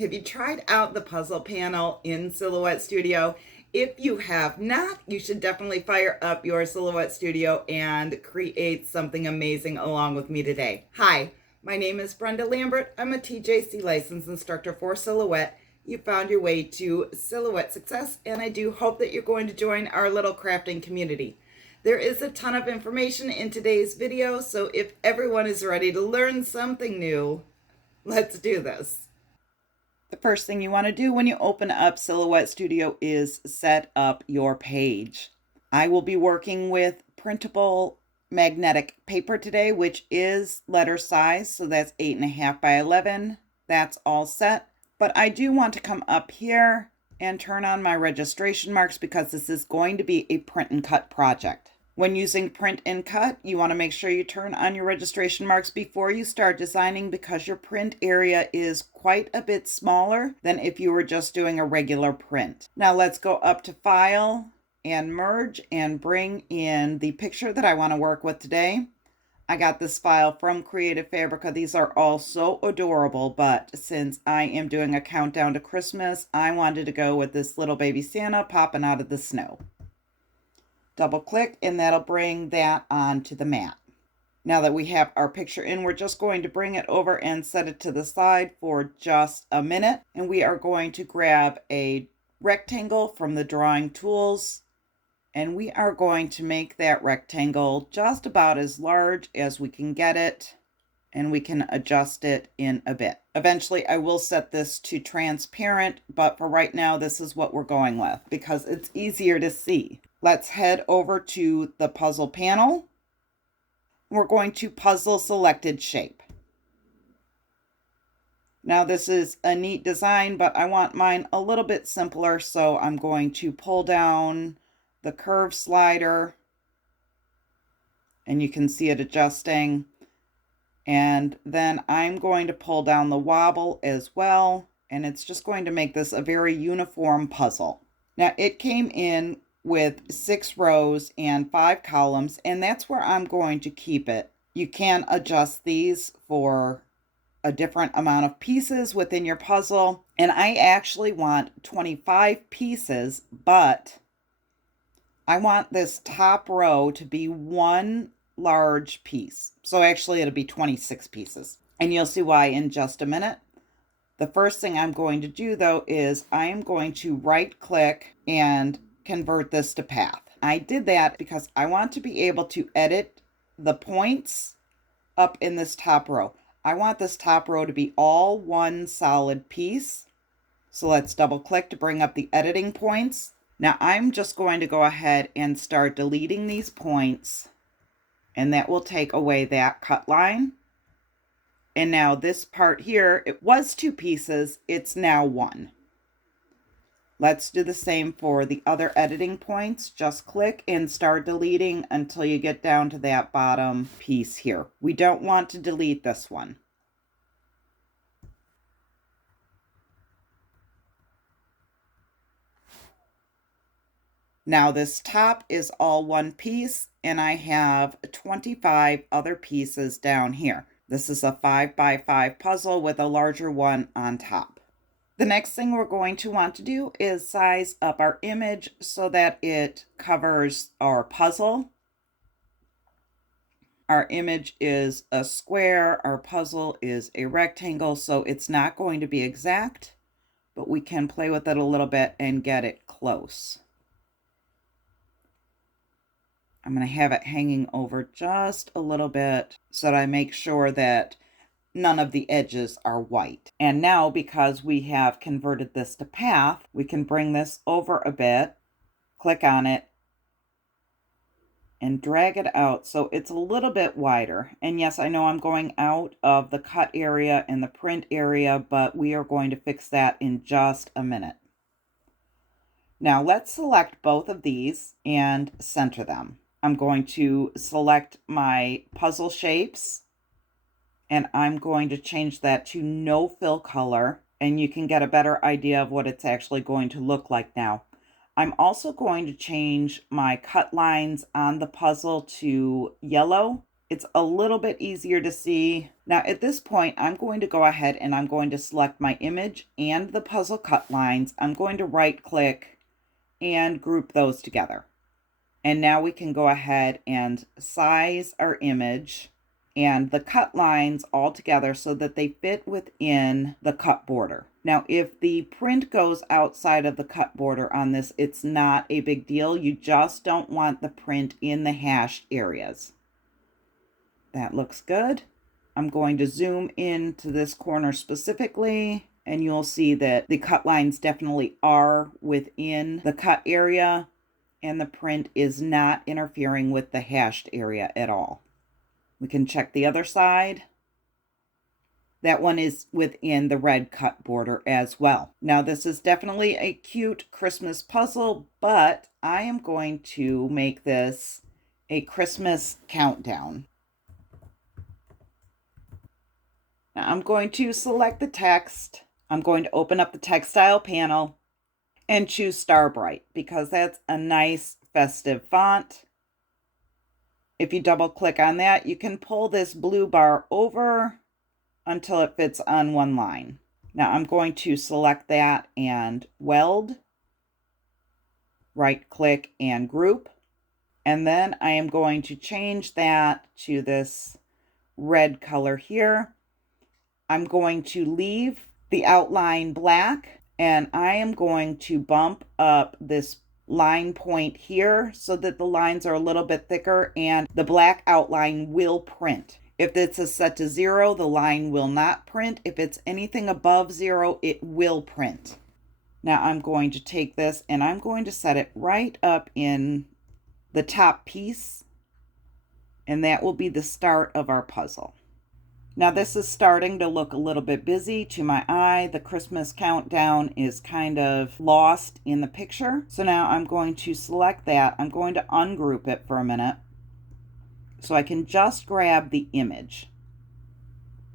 Have you tried out the puzzle panel in Silhouette Studio? If you have not, you should definitely fire up your Silhouette Studio and create something amazing along with me today. Hi, my name is Brenda Lambert. I'm a TJC licensed instructor for Silhouette. You found your way to Silhouette Success, and I do hope that you're going to join our little crafting community. There is a ton of information in today's video, so if everyone is ready to learn something new, let's do this. The first thing you want to do when you open up Silhouette Studio is set up your page. I will be working with printable magnetic paper today, which is letter size, so that's 8.5 by 11. That's all set. But I do want to come up here and turn on my registration marks because this is going to be a print and cut project. When using print and cut, you want to make sure you turn on your registration marks before you start designing because your print area is quite a bit smaller than if you were just doing a regular print. Now let's go up to File and Merge and bring in the picture that I want to work with today. I got this file from Creative Fabrica. These are all so adorable, but since I am doing a countdown to Christmas, I wanted to go with this little baby Santa popping out of the snow. Double click and that'll bring that onto the mat. Now that we have our picture in, we're just going to bring it over and set it to the side for just a minute. And we are going to grab a rectangle from the drawing tools and we are going to make that rectangle just about as large as we can get it, and we can adjust it in a bit. Eventually I will set this to transparent, but for right now this is what we're going with because it's easier to see. Let's head over to the puzzle panel. We're going to puzzle selected shape. Now this is a neat design, but I want mine a little bit simpler, so I'm going to pull down the curve slider and you can see it adjusting. And then I'm going to pull down the wobble as well, and it's just going to make this a very uniform puzzle. Now it came in with 6 rows and 5 columns, and that's where I'm going to keep it. You can adjust these for a different amount of pieces within your puzzle, and I actually want 25 pieces, but I want this top row to be one large piece. So actually it'll be 26 pieces, and you'll see why in just a minute. The first thing I'm going to do though is I am going to right click and convert this to path. I did that because I want to be able to edit the points up in this top row. I want this top row to be all one solid piece. So let's double click to bring up the editing points. Now I'm just going to go ahead and start deleting these points, and that will take away that cut line. And now this part here, it was 2 pieces, it's now 1. Let's do the same for the other editing points. Just click and start deleting until you get down to that bottom piece here. We don't want to delete this one. Now this top is all one piece, and I have 25 other pieces down here. This is a 5 by 5 puzzle with a larger one on top. The next thing we're going to want to do is size up our image so that it covers our puzzle. Our image is a square, our puzzle is a rectangle, so it's not going to be exact, but we can play with it a little bit and get it close. I'm going to have it hanging over just a little bit so that I make sure that none of the edges are white. And now, because we have converted this to path, we can bring this over a bit, click on it, and drag it out so it's a little bit wider. And yes, I know I'm going out of the cut area and the print area, but we are going to fix that in just a minute. Now let's select both of these and center them. I'm going to select my puzzle shapes, and I'm going to change that to no fill color, and you can get a better idea of what it's actually going to look like now. I'm also going to change my cut lines on the puzzle to yellow, It's a little bit easier to see. Now at this point, I'm going to go ahead and I'm going to select my image and the puzzle cut lines. I'm going to right click and group those together. And now we can go ahead and size our image and the cut lines all together so that they fit within the cut border. Now, if the print goes outside of the cut border on this, it's not a big deal. You just don't want the print in the hashed areas. That looks good. I'm going to zoom into this corner specifically, and you'll see that the cut lines definitely are within the cut area, and the print is not interfering with the hashed area at all. We can check the other side. That one is within the red cut border as well. Now this is definitely a cute Christmas puzzle, but I am going to make this a Christmas countdown. Now I'm going to select the text. I'm going to open up the textile panel and choose Star Bright because that's a nice festive font. If you double click on that, you can pull this blue bar over until it fits on one line. Now I'm going to select that and weld, right click and group. And then I am going to change that to this red color here. I'm going to leave the outline black, and I am going to bump up this line point here so that the lines are a little bit thicker and the black outline will print. If it's set to 0, the line will not print. If it's anything above 0, it will print. Now I'm going to take this and I'm going to set it right up in the top piece, and that will be the start of our puzzle. Now this is starting to look a little bit busy to my eye. The Christmas countdown is kind of lost in the picture. So now I'm going to select that. I'm going to ungroup it for a minute so I can just grab the image.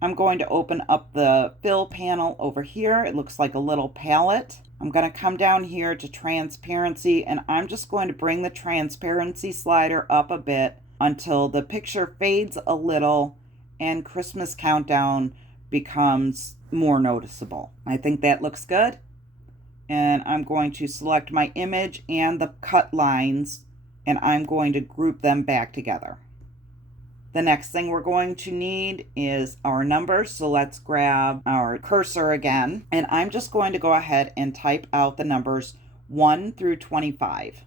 I'm going to open up the fill panel over here. It looks like a little palette. I'm going to come down here to transparency, and I'm just going to bring the transparency slider up a bit until the picture fades a little and Christmas countdown becomes more noticeable. I think that looks good. And I'm going to select my image and the cut lines, and I'm going to group them back together. The next thing we're going to need is our numbers. So let's grab our cursor again, and I'm just going to go ahead and type out the numbers 1 through 25.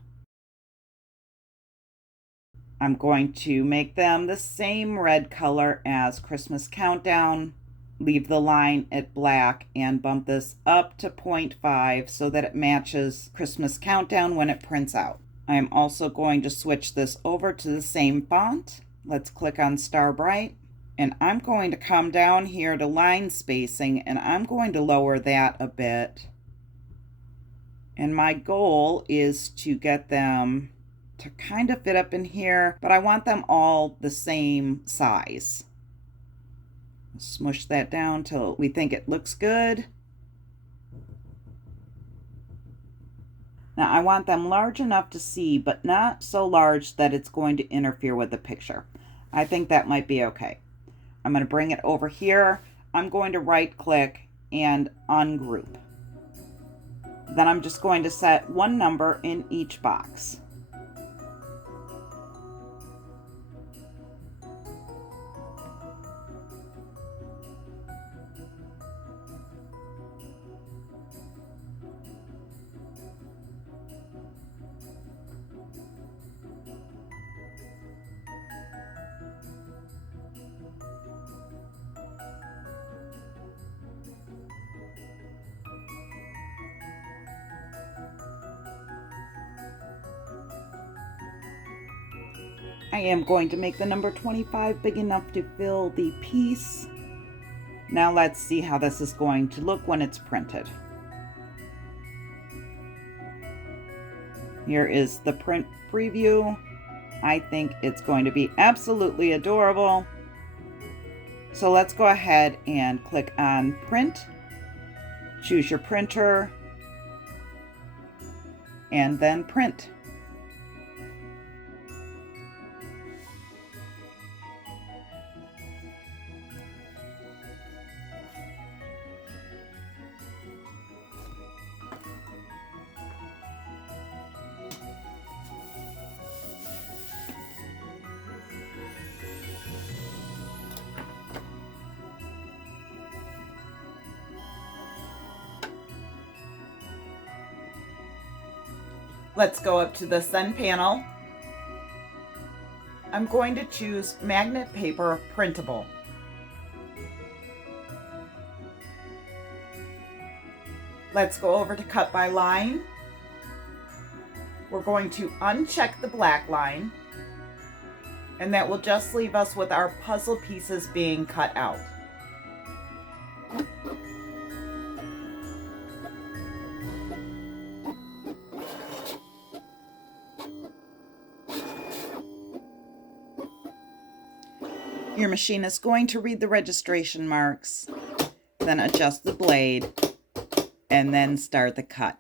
I'm going to make them the same red color as Christmas Countdown, leave the line at black, and bump this up to 0.5 so that it matches Christmas Countdown when it prints out. I'm also going to switch this over to the same font. Let's click on Star Bright, and I'm going to come down here to line spacing, and I'm going to lower that a bit. And my goal is to get them to kind of fit up in here, but I want them all the same size. Smush that down till we think it looks good. Now I want them large enough to see, but not so large that it's going to interfere with the picture. I think that might be okay. I'm going to bring it over here. I'm going to right click and ungroup. Then I'm just going to set one number in each box. I am going to make the number 25 big enough to fill the piece. Now let's see how this is going to look when it's printed. Here is the print preview. I think it's going to be absolutely adorable. So let's go ahead and click on print. Choose your printer and then print. Let's go up to the Send panel. I'm going to choose Magnet Paper Printable. Let's go over to Cut by Line. We're going to uncheck the black line, and that will just leave us with our puzzle pieces being cut out. Your machine is going to read the registration marks, then adjust the blade, and then start the cut.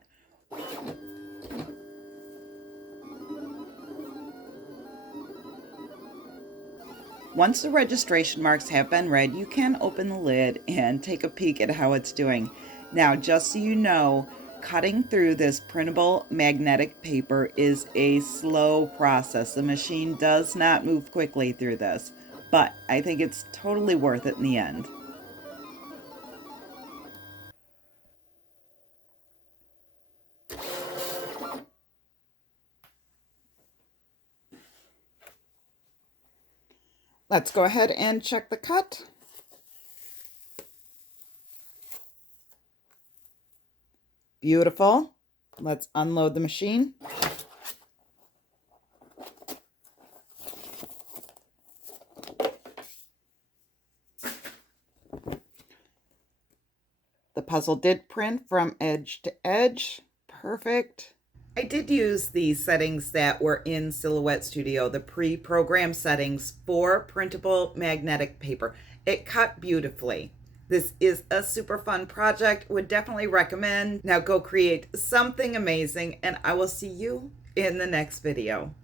Once the registration marks have been read, you can open the lid and take a peek at how it's doing. Now, just so you know, cutting through this printable magnetic paper is a slow process. The machine does not move quickly through this, but I think it's totally worth it in the end. Let's go ahead and check the cut. Beautiful. Let's unload the machine. The puzzle did print from edge to edge. Perfect. I did use the settings that were in Silhouette Studio, the pre-programmed settings for printable magnetic paper. It cut beautifully. This is a super fun project. Would definitely recommend. Now go create something amazing, and I will see you in the next video.